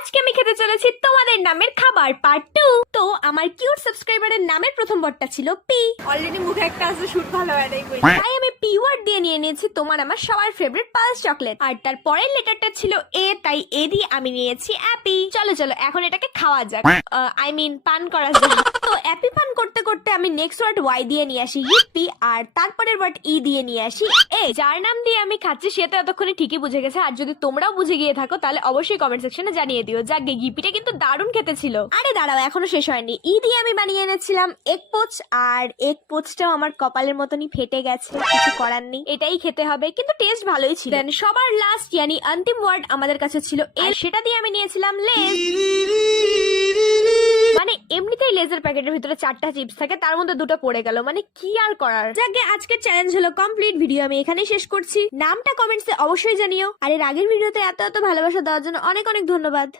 আজকে আমি খেতে চলেছি তোমাদের নামের খাবার পার্ট 2। তো আমার কিউট সাবস্ক্রাইবারের নামের প্রথম ওয়ার্ডটা ছিল পি। অলরেডি মুখে একটা আছে, শুট ভালো হয় নাই কই। তাই আমি পি ওয়ার্ড দিয়ে নিয়ে নিয়েছি তোমার আমার সবার ফেভারিট পালস চকলেট। আর তার পরের লেটারটা ছিল এ, তাই এ দিয়ে আমি নিয়েছি অ্যাপি। চলো চলো এখন এটাকে খাওয়া যাক, আই মিন পান করা যাক। তো অ্যাপি পান করতে করতে আমি নেক্সট ওয়ার্ড ওয়াই দিয়ে নিয়ে আসি ইপি, আর তারপরের ওয়ার্ড ই দিয়ে নিয়ে আসি এ। যার নাম দিয়ে আমি খাচ্ছি সে তো এতক্ষণে ঠিকই বুঝে গেছে, আর যদি তোমরাও বুঝে গিয়ে থাকো তাহলে অবশ্যই কমেন্ট সেকশনে জানিয়ে দিও। যাক গে, গিপিটা কিন্তু দারুণ খেতে ছিল। আরে দাঁড়াও, এখনো শেষ হয়নি। ই দিয়ে আমি বানিয়ে এনেছিলাম এগ পোচ, আর এগ পোচটাও আমার কপালের মতনই ফেটে গেছে, কিছু করার নেই, এটাই খেতে হবে, কিন্তু টেস্ট ভালোই ছিল। দেন সবার লাস্ট ইয়ানি অন্তিম ওয়ার্ড আমাদের কাছে ছিল এ, সেটা দিয়ে আমি নিয়েছিলাম লেজ। মানে এমনিতেই লেজের প্যাকেটের ভিতরে 4টা চিপস থাকে, তার মধ্যে 2টা পড়ে গেল, মানে কি আর করার। যাকে আজকের চ্যালেঞ্জ হলো কমপ্লিট। ভিডিও আমি এখানেই শেষ করছি। নামটা কমেন্টসে অবশ্যই জানিও, আর এর আগের ভিডিওতে এত এত ভালোবাসা দেওয়ার জন্য অনেক অনেক ধন্যবাদ।